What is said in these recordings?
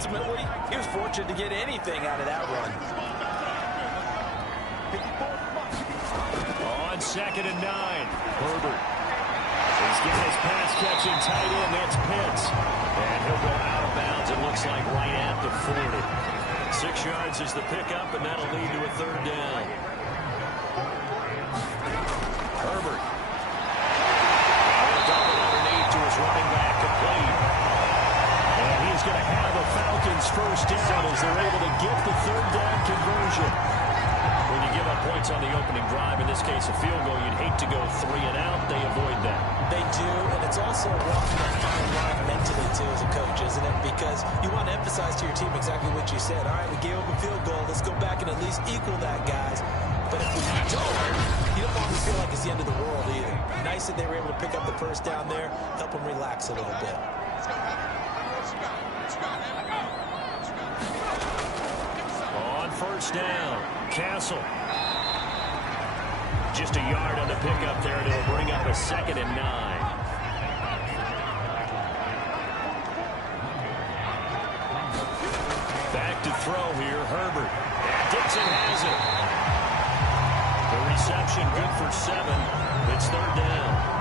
ultimately, he was fortunate to get anything out of that run. On 2nd and 9, Herbert. He's getting his pass catching tight end. That's Pitts. And he'll go out of bounds, it looks like, right at the 40. 6 yards is the pickup, and that'll lead to a 3rd down. Herbert. Double underneath to his running back, complete. And he's going to have the Falcons' 1st down as they're able to get the 3rd down conversion. When you give up points on the opening drive, in this case a field goal, you'd hate to go 3 and out. They avoid that. They do, and it's also walking that fine line mentally, too, as a coach, isn't it? Because you want to emphasize to your team exactly what you said. All right, we gave up a field goal. Let's go back and at least equal that, guys. But if we don't, you don't want to feel like it's the end of the world either. Nice that they were able to pick up the 1st down there, help them relax a little bit. On 1st down, Castle. Just a yard on the pickup there, and it'll bring up a 2nd and 9. Back to throw here, Herbert. Dixon has it. The reception good for 7. It's 3rd down.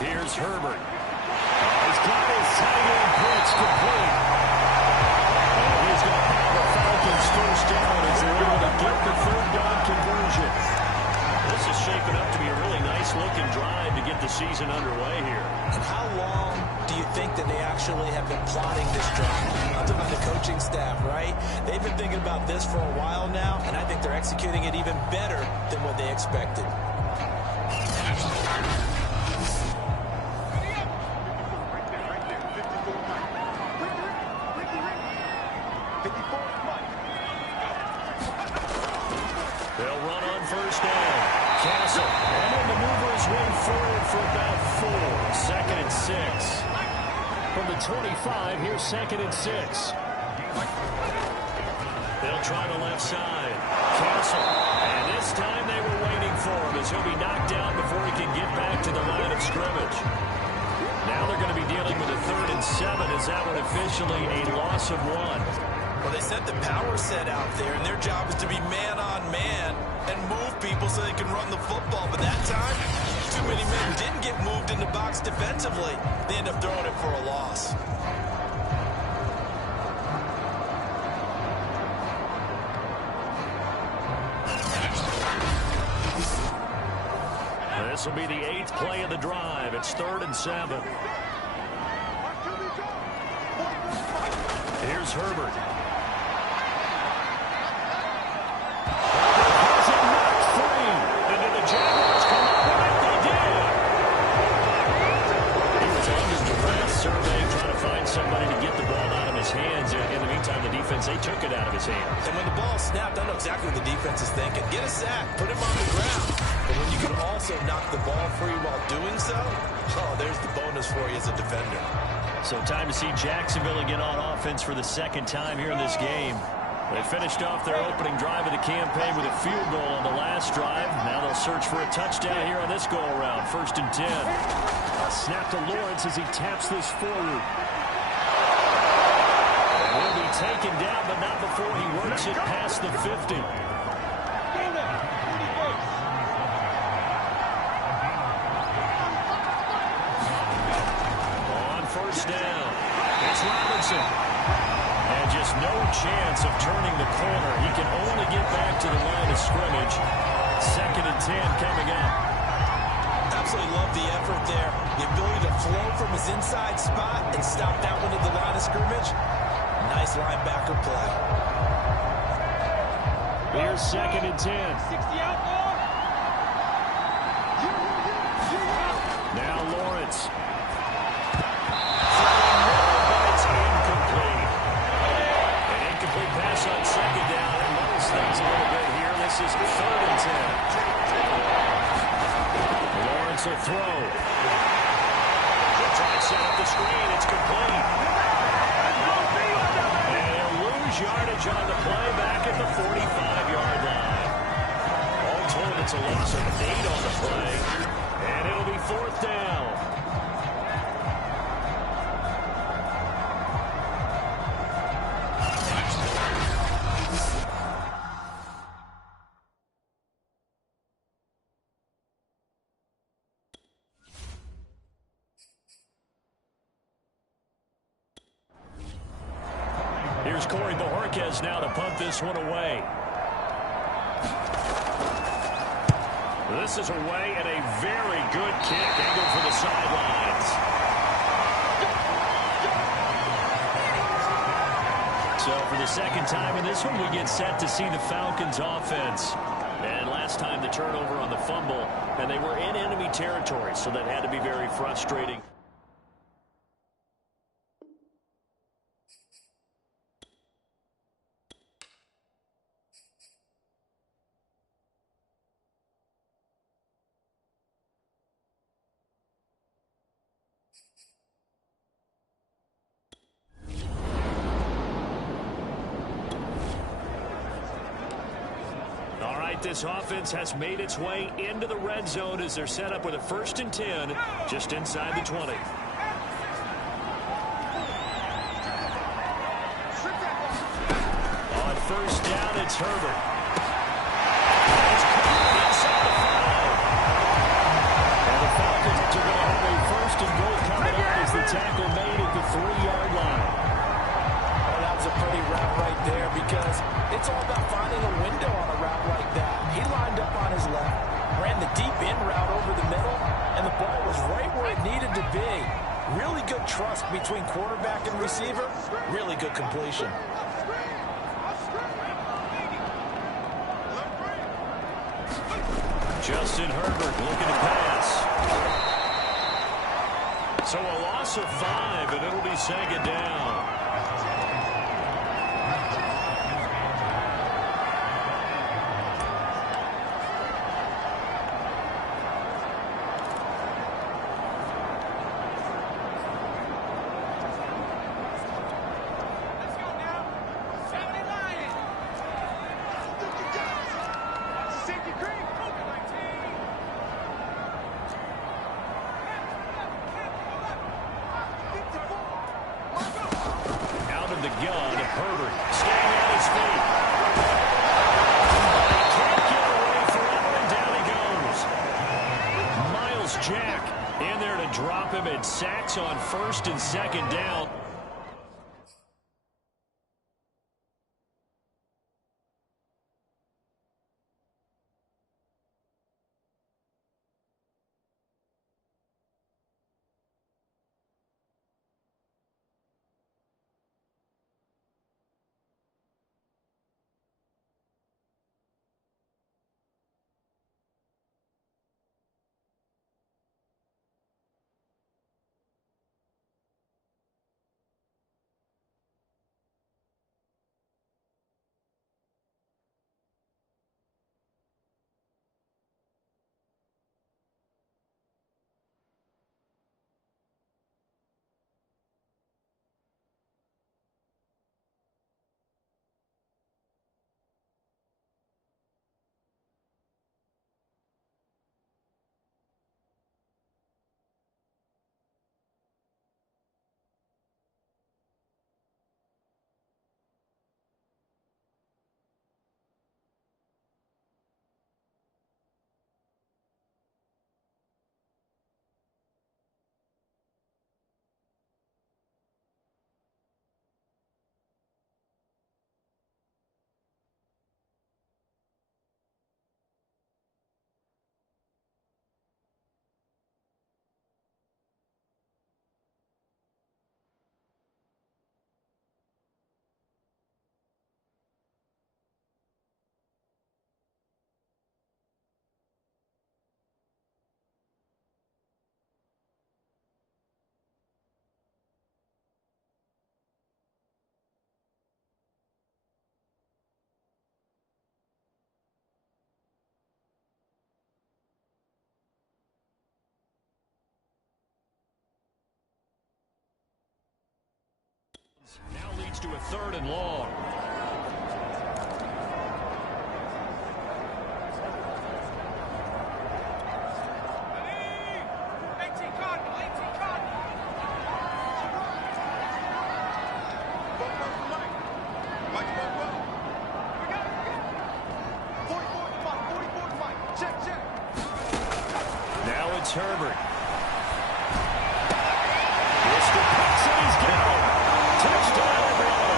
Here's Herbert. He's got his tight end Pitts complete. And he's going to have the Falcons' 1st down as they're able to get the 3rd down conversion. This is shaping up to be a really nice-looking drive to get the season underway here. And how long do you think that they actually have been plotting this drive? I'm talking about the coaching staff, right? They've been thinking about this for a while now, and I think they're executing it even better than what they expected. They'll run on 1st down. Castle. And he'll maneuver his way forward for about 4. 2nd and 6. From the 25, here's 2nd and 6. They'll try the left side. Castle. And this time they were waiting for him as he'll be knocked down before he can get back to the line of scrimmage. Now they're going to be dealing with a 3rd and 7. Is that one officially a loss of 1? Well, they sent the power set out there, and their job is to be man-on-man and move people so they can run the football. But that time, too many men didn't get moved in the box defensively. They end up throwing it for a loss. This will be the 8th play of the drive. It's 3rd and 7. Here's Herbert. Somebody to get the ball out of his hands. In the meantime, the defense, they took it out of his hands. And when the ball snapped, I know exactly what the defense is thinking. Get a sack, put him on the ground. But when you can also knock the ball free while doing so, oh, there's the bonus for you as a defender. So time to see Jacksonville again on offense for the 2nd time here in this game. They finished off their opening drive of the campaign with a field goal on the last drive. Now they'll search for a touchdown here on this go-around. 1st and 10. A snap to Lawrence as he taps this forward. Will be taken down, but not before he works it past the 50. On 1st down, it's Robinson. And just no chance of turning the corner. He can only get back to the line of scrimmage. 2nd and 10 coming up. Absolutely love the effort there. The ability to flow from his inside spot and stop that one at the line of scrimmage. Nice linebacker play. Here's 2nd and 10. Now Lawrence. But it's incomplete. An incomplete pass on 2nd down. It lowers things a little bit here. This is 3rd and 10. Lawrence will throw. Try to set up the screen. It's complete. yardage on the play back at the 45-yard line. All told, it's a loss of 8 on the play, and it'll be 4th down. Here's Corey Bojorquez now to punt this one away. This is away and a very good kick angled for the sidelines. So for the second time in this one, we get set to see the Falcons offense. And last time the turnover on the fumble, and they were in enemy territory, so that had to be very frustrating. This offense has made its way into the red zone as they're set up with a 1st and 10 just inside the 20. On 1st down, it's Herbert. It's inside the 5. And the Falcons are going to have a 1st and goal coming up as the tackle made at the 3-yard line. Well, that's a pretty route right there because it's all about finding a window on a route like that. He lined up on his left, ran the deep in route over the middle, and the ball was right where it needed to be. Really good trust between quarterback and receiver. Really good completion. Justin Herbert looking to pass. So a loss of 5, and it'll be 2nd down. Sacks on 1st and 2nd down. Now leads to a 3rd and long. It's Herbert. Mr. Pitts, and he's got him. Touchdown, Atlanta.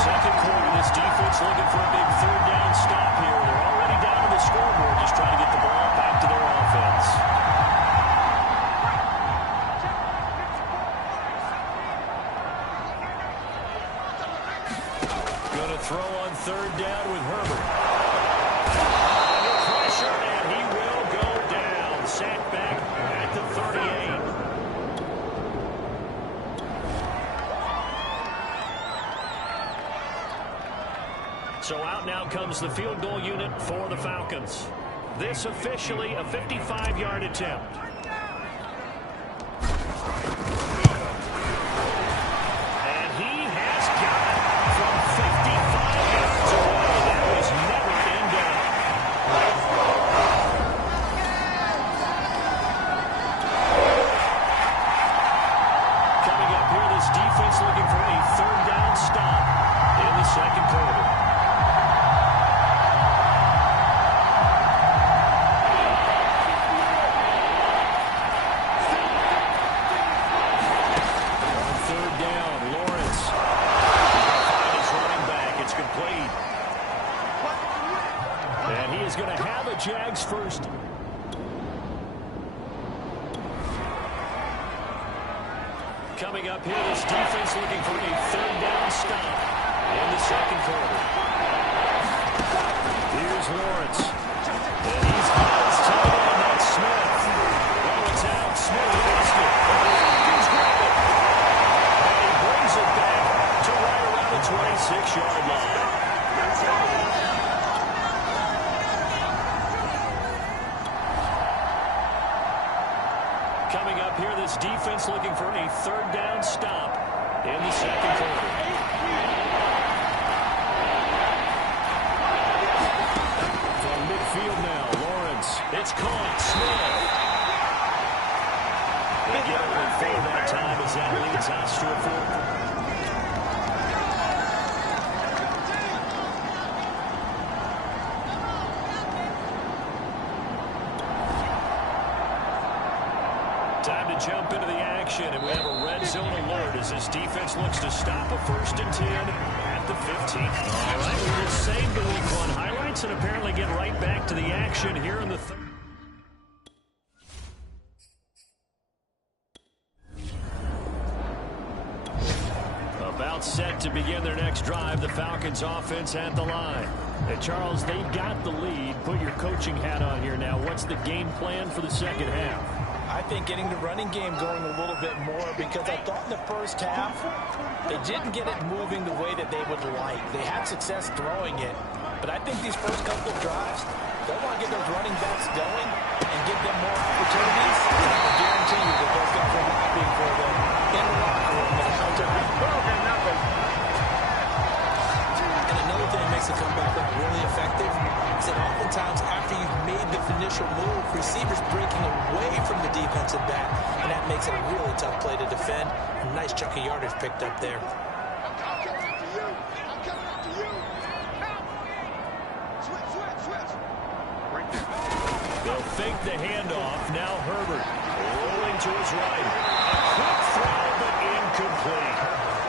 Second quarter, this defense looking for a big third down stop here. They're already down on the scoreboard, just trying to get the ball back to their offense. Going to throw on third down with Herbert. Under pressure, and he will go down. Sacked back at the 38. So out now comes the field goal unit for the Falcons. This officially a 55-yard attempt. And he has got it from 55 yards away. That was never in doubt. Coming up here, this defense looking for a third down stop in the second quarter. Going to have a Jags first. Coming up here, this defense looking for a third down stop in the second quarter. Here's Lawrence. And he's got his tight end, that's Smith. Oh, it's out. Smith lost it. He's got it. And he brings it back to right around the 26-yard line. Coming up here, this defense looking for a third down stop in the second quarter. From midfield now, Lawrence. It's caught. Smith. They get over four that time as that leads us to a fourth. Time to jump into the action, and we have a red zone alert as this defense looks to stop a 1st and 10 at the 15. All right, we will save the week one highlights and apparently get right back to the action here in the third. About set to begin their next drive, the Falcons offense at the line. And Charles, they've got the lead. Put your coaching hat on here now. What's the game plan for the second half? I think getting the running game going a little bit more, because I thought in the first half they didn't get it moving the way that they would like. They had success throwing it, but I think these first couple of drives, they want to get those running backs going and give them more opportunities. And I guarantee you that those guys are happy for them in the locker room. And another thing that makes the comeback look really effective is that oftentimes after you've made the initial move, receivers breaking away from the defensive back, and that makes it a really tough play to defend. A nice chunk of yardage picked up there. They'll fake the handoff. Now Herbert rolling to his right. A quick throw, but incomplete.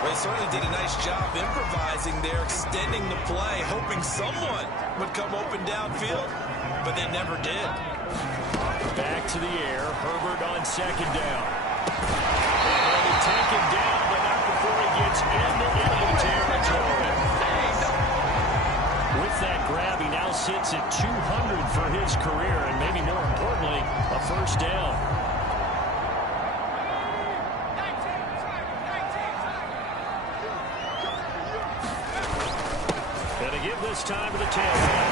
Well, he certainly did a nice job improvising there, extending the play, hoping someone would come open downfield, but they never did. Back to the air. Herbert on second down. And they take him down, but not before he gets into enemy territory. With that grab, he now sits at 200 for his career, and maybe more importantly, a first down. Gonna give this time to the tailback.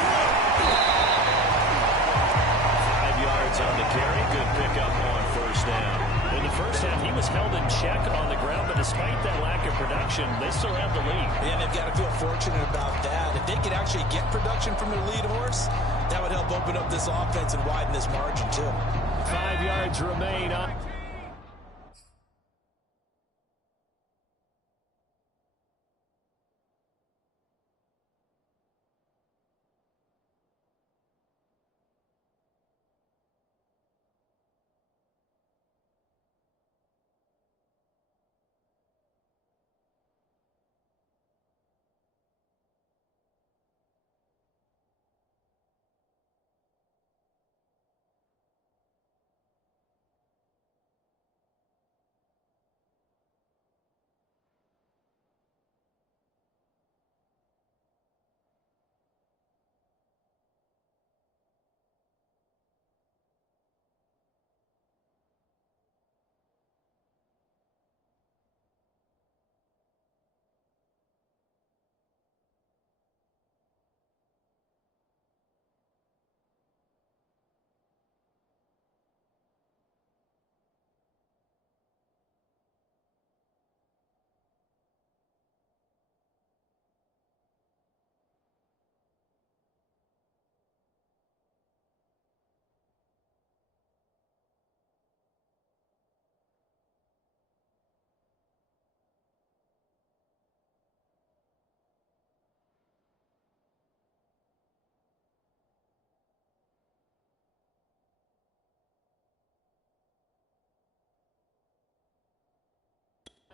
5 yards on the carry. Good pickup on first down. In the first half, he was held in check on the ground, but despite that lack of production, they still have the lead. And they've got to feel fortunate about that. If they could actually get production from their lead horse, that would help open up this offense and widen this margin, too. 5 yards remain on.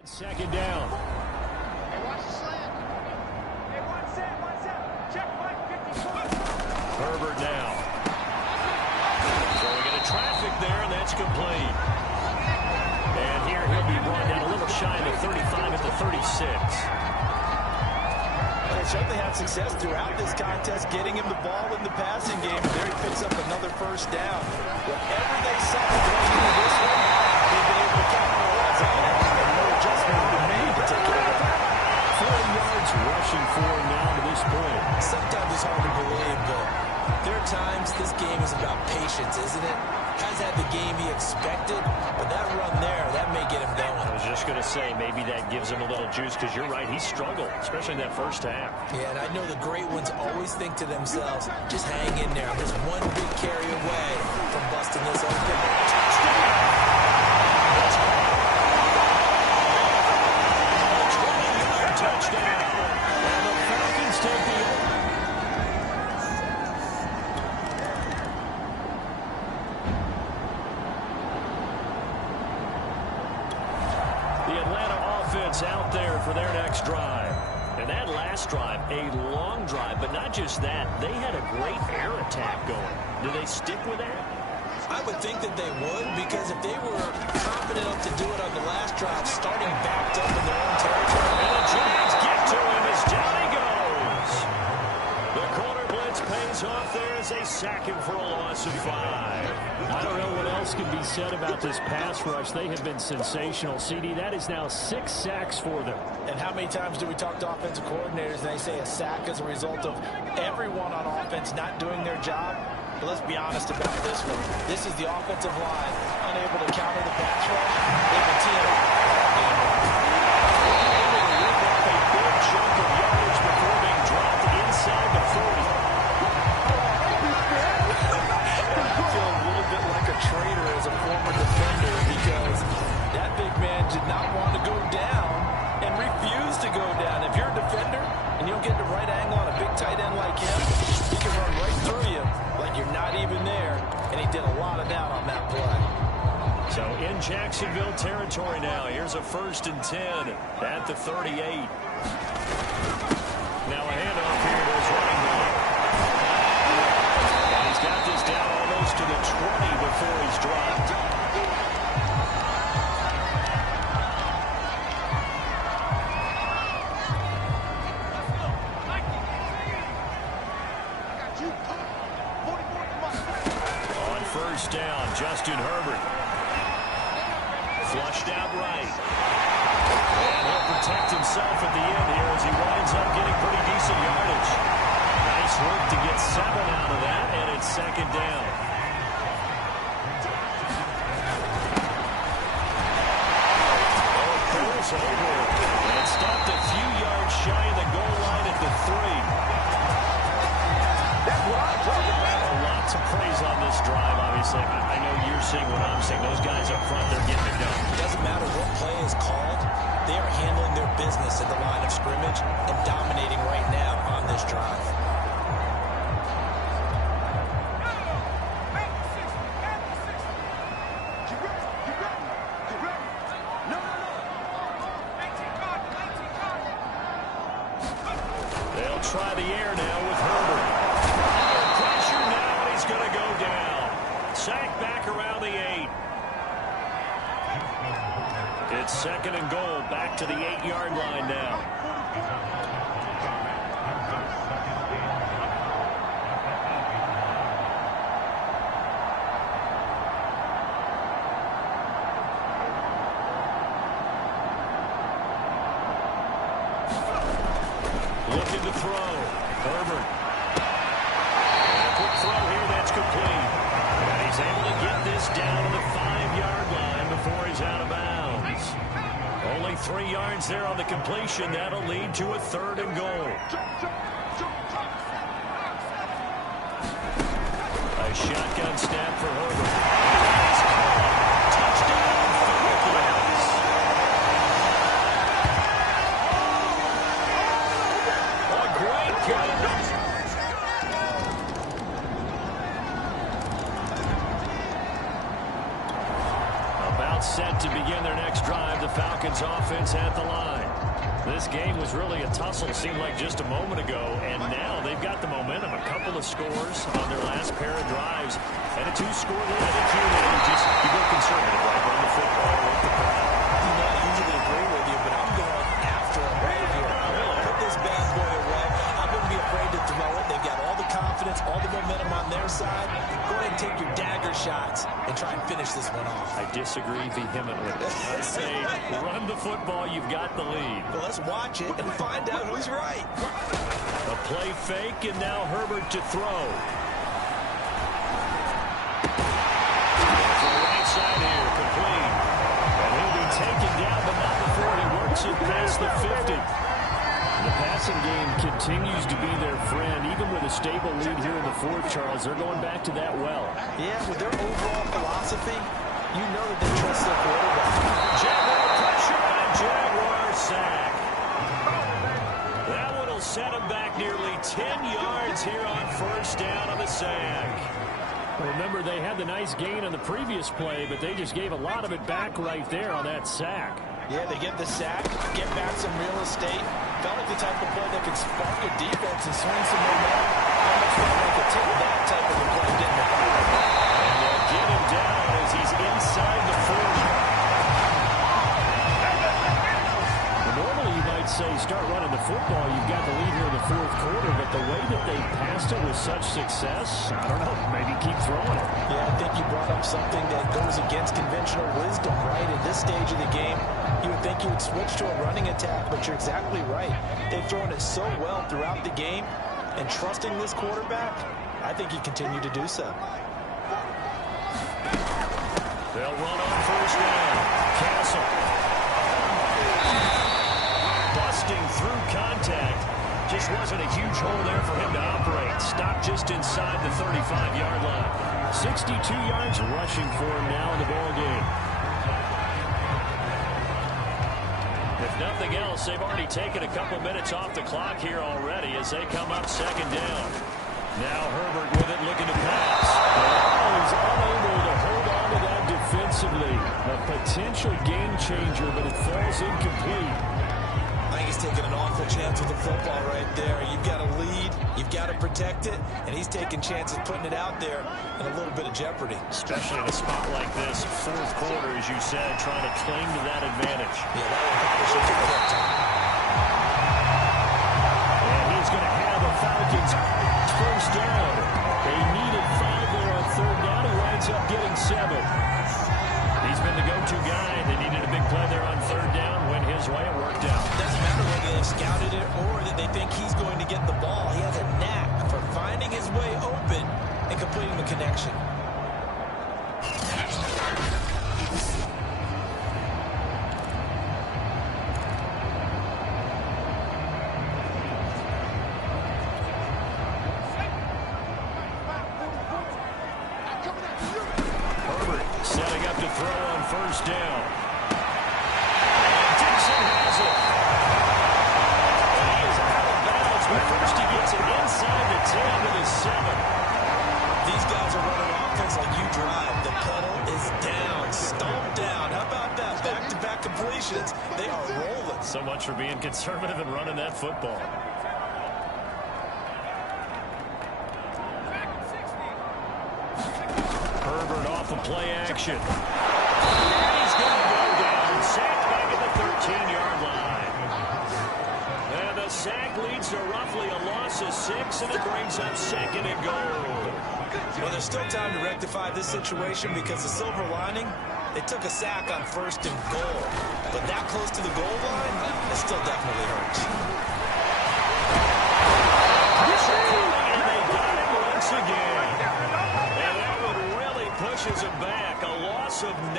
Second down. Hey, watch the slant. Hey, one set. Check, Mike, 54. Herbert now. Throwing into traffic there, and that's complete. And here he'll be brought down a little shy of the 35 at the 36. They certainly had success throughout this contest, getting him the ball in the passing game. And there he picks up another first down. Whatever they saw going into this one, they've been able to capitalize on it, and no adjustment has been made to take it away. 40 yards rushing for him now to this point. Sometimes it's hard to believe, but there are times this game is about patience, isn't it? Has had the game he expected, but that run there, that may get him going. I was just going to say, maybe that gives him a little juice, because you're right, he struggled, especially in that first half. Yeah, and I know the great ones always think to themselves, just hang in there. I'm just one big carry away from busting this open. Touchdown! Touchdown! And the Falcons take the out there for their next drive. And that last drive, a long drive, but not just that, they had a great air attack going. Do they stick with that? I would think that they would, because if they were confident enough to do it on the last drive, starting backed up in their own territory. And the Giants get to him as down he goes. The corner blitz pays off there as they sack him for a loss of 5. I don't know what else can be said about this pass rush. They have been sensational. CD, that is now 6 sacks for them. And how many times do we talk to offensive coordinators and they say a sack is a result of everyone on offense not doing their job? But let's be honest about this one. This is the offensive line unable to counter the pass rush. They've been teeing up all game long. Able to rip off a big chunk of yardage before being dropped inside the 40. I feel a little bit like a traitor as a former defender, because that big man did not want to go down and refused to go down. If you're a defender and you don't get the right angle on a big tight end like him, he can run right through you like you're not even there, and he did a lot of that on that play. So in Jacksonville territory now, here's a 1st and 10 at the 38. Now a handoff here to his running back. And he's got this down almost to the 20 before he's dropped. On 1st down, Justin Herbert. Flushed out right. And he'll protect himself at the end here as he winds up getting pretty decent yardage. Nice work to get 7 out of that, and it's 2nd down. Goes over and stopped a few yards shy of the goal line at the 3. That's what I'm talking about. Lots of praise on this drive, obviously. I know you're seeing what I'm seeing. Those guys up front, they're getting it done. It doesn't matter what play is called. They are handling their business at the line of scrimmage and dominating right now on this drive. They'll try the air now with Herbert. Pressure now, and he's going to go down. Sacked back around the 8. It's 2nd and goal, back to the 8-yard line now. Looking to throw. Herbert. And a quick throw here, that's complete. And he's able to get this down to the 5-yard line before he's out of bounds. Only 3 yards there on the completion. That'll lead to a 3rd and goal. A shotgun snap for Herbert. Touchdown, Falcons. A great play. About set set to begin their next drive. The Falcons offense at the line. This game was really a tussle, seemed like just a moment ago, and now they've got the momentum. A couple of scores on their last pair of drives, and a 2-score lead. I think here you go conservative, right? Run the football, work the crowd. I usually agree with you, but I'm going after him right here. I'm going to put this bad boy away. I wouldn't be afraid to throw it. They've got all the confidence, all the momentum on their side. Go ahead and take your dagger shots and try and finish this one off. I disagree vehemently. I say run the football. You've got the lead. Well, let's watch it and find out who's right. A play fake, and now Herbert to throw. Right side here, complete. And he'll be taken down, but not before he works it past the 50. The passing game continues to be their friend. Even with a stable lead here in the fourth, Charles, they're going back to that well. Yeah, with their overall philosophy, you know that they trust their quarterback. Jaguar pressure on Jaguar sack. That one will set him back nearly 10 yards here on first down on the sack. Remember, they had the nice gain on the previous play, but they just gave a lot of it back right there on that sack. Yeah, they get the sack, get back some real estate. Felt like the type of play that could spark a defense and swing some momentum. How much fun they could take that type of a play, didn't it? And they'll get him down as he's inside the 40. Normally you might say start running the football. You've got the lead here in the fourth quarter, but the way that they passed it with such success, I don't know, maybe keep throwing it. Yeah, I think you brought up something that goes against conventional wisdom, right? At this stage of the game, you would think you would switch to a running attack, but you're exactly right. They've thrown it so well throughout the game, and trusting this quarterback, I think you continue to do so. They'll run on first down. Castle. Busting through contact. Just wasn't a huge hole there for him to operate. Stopped just inside the 35-yard line. 62 yards rushing for him now in the ball game. If nothing else, they've already taken a couple minutes off the clock here already as they come up second down. Now Herbert with it, looking to pass. Oh, he's unable to hold on to that defensively. A potential game changer, but it falls incomplete. I think he's taking an awful chance with the football right there. You've got to lead, you've got to protect it, and he's taking chances putting it out there in a little bit of jeopardy. Especially in a spot like this, fourth quarter, as you said, trying to cling to that advantage. Yeah, that would probably should take that time. And he's going to have a Falcons first down. They needed 5 there on third down. He winds up getting 7. He's been the go-to guy. They needed a big play there on third down. Went his way. It worked out. Doesn't matter whether they've scouted it or that they think he's going to get the ball. He has a knack for finding his way open and completing the connection. Setting up to throw on first down. And Dixon has it. And he is out of bounds, but first he gets it inside the 10 to the 7. These guys are running offense like you drive. The pedal is down, stomped down. How about that? Back-to-back completions. They are rolling. So much for being conservative and running that football. Herbert off of play action. And he's going to go down. Sacked back at the 13-yard line. And the sack leads to roughly a loss of 6, and it brings up second and goal. Well, there's still time to rectify this situation because the silver lining, they took a sack on first and goal. But that close to the goal line, it still definitely hurts. Pressure coming, and they got him once again. And that one really pushes him back. A loss of 9.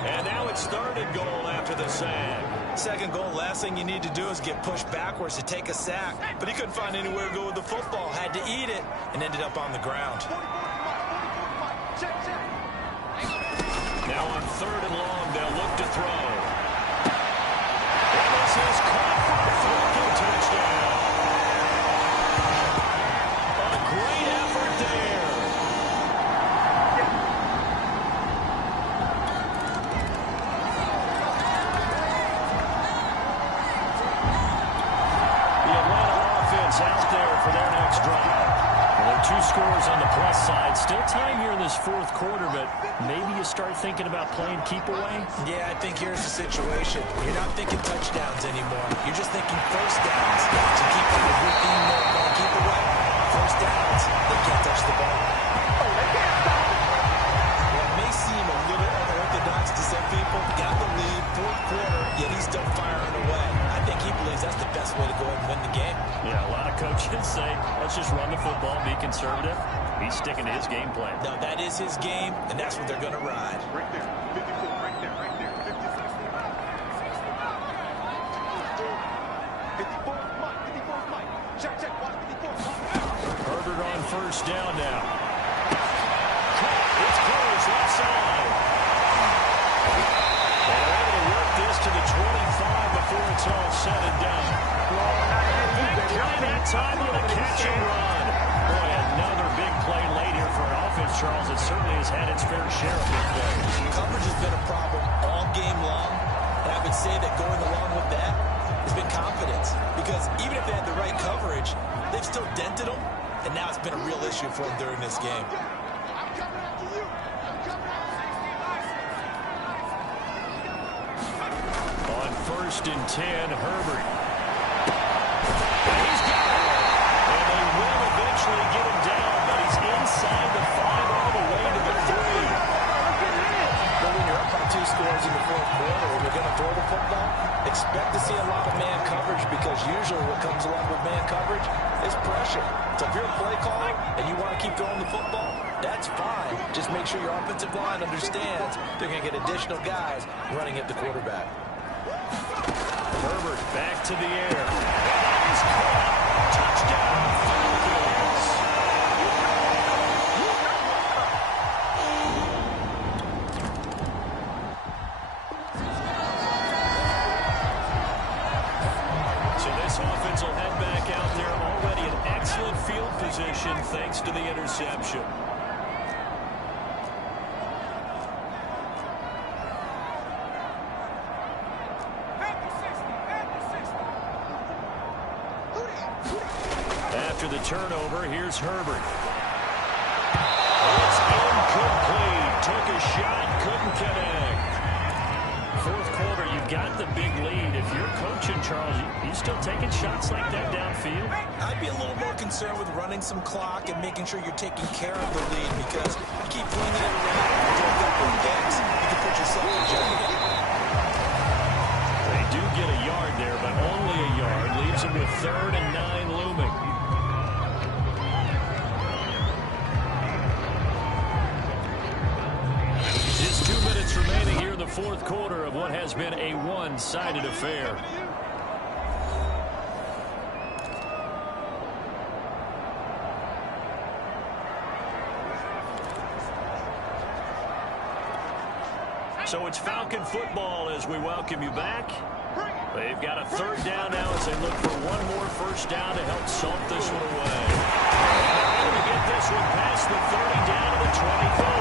And now it's third and goal after the sack. Second goal, last thing you need to do is get pushed backwards to take a sack. But he couldn't find anywhere to go with the football. Had to eat it and ended up on the ground. Now on third and long, they'll look to throw. And this is caught for a Falcon touchdown. A great effort there. scores on the plus side. Still time here in this fourth quarter, but maybe you start thinking about playing keep away? Yeah, I think here's the situation. You're not thinking touchdowns anymore. You're just thinking first downs to keep up with your team there. Keep away. First downs, they can't touch the ball. Well, it may seem a little unorthodox to some people. Got the lead, fourth quarter, yet he's still firing away. I think he believes that's the best way to go ahead and win the game. Yeah, a lot of coaches say, let's just run the football, be conservative. He's sticking to his game plan. No, that is his game, and that's what they're going to ride. Right there. 54, right there, right there. 54, Mike. 54, Mike. Check, check. Watch 54, Mike. Herbert on first down now. It's close, left side. And they're able to work this to the 25 before it's all said and done. Big play that time on the catch and run. Boy, another big play late here for an offense, Charles. It certainly has had its fair share of big plays. Coverage has been a problem all game long, and I would say that going along with that has been confidence. Because even if they had the right coverage, they've still dented them, and now it's been a real issue for them during this game. I'm coming after you. I'm coming after you. On first and 10, Herbert. He's got it. And they will eventually get him down, but he's inside the 5 all the way to the 3. But when you're up by 2 scores in the fourth quarter and you're going to throw the football, expect to see a lot of man coverage, because usually what comes along with man coverage is pressure. So if you're a play caller and you want to keep throwing the football, that's fine. Just make sure your offensive line understands they're going to get additional guys running at the quarterback. Herbert back to the air. He's caught. Touchdown, Falcons. So this offense will head back out there, already in excellent field position thanks to the interception. After the turnover, here's Herbert. It's incomplete. Took a shot, couldn't connect. Fourth quarter, you've got the big lead. If you're coaching, Charles, you still taking shots like that downfield? I'd be a little more concerned with running some clock and making sure you're taking care of the lead, because you keep flinging it around and throw a couple of picks, you can put yourself in jeopardy. They do get a yard there, but only a yard. Leaves them with 3rd and 9 looming. Just 2 minutes remaining here in the fourth quarter of what has been a one-sided affair. So it's Falcon football as we welcome you back. They've got a 3rd down now as they look for one more first down to help salt this one away. And they're able to get this one past the 30 down to the 23.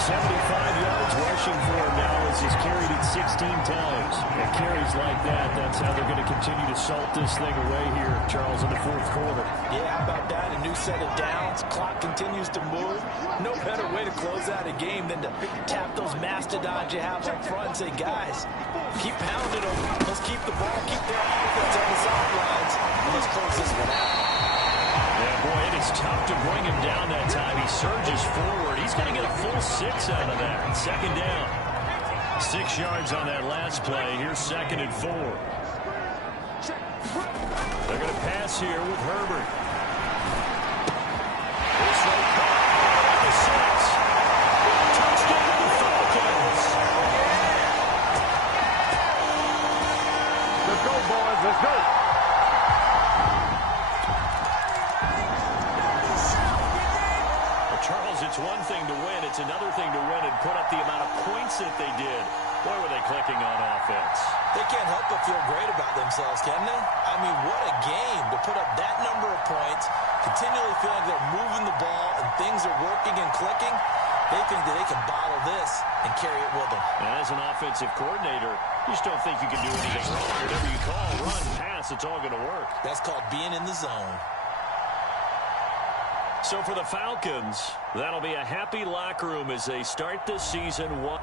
75 yards rushing for him now as he's carried it 16 times. And carries like that, that's how they're going to continue to salt this thing away here, Charles, in the fourth quarter. Yeah, how about that? A new set of downs. Clock continues to move. No better way to close out a game than to tap those mastodons you have up front and say, guys, keep pounding them. Let's keep the ball, keep their offense on the sidelines, and let's close this one out. Yeah, boy, it is tough to bring him down that time. He surges forward. He's going to get a full 6 out of that. 2nd down. 6 yards on that last play. Here's 2nd and 4. They're going to pass here with Herbert. This one caught on the 6. Touchdown to the Falcons. Let's go, boys. Let's go. Charles, it's one thing to win. It's another thing to win and put up the amount of points that they did. Boy, were they clicking on offense. They can't help but feel great about themselves, can they? I mean, what a game to put up that number of points, continually feeling they're moving the ball and things are working and clicking. They think that they can bottle this and carry it with them. And as an offensive coordinator, you just don't think you can do anything wrong. Whatever you call, run, pass, it's all going to work. That's called being in the zone. So for the Falcons, that'll be a happy locker room as they start the season 1.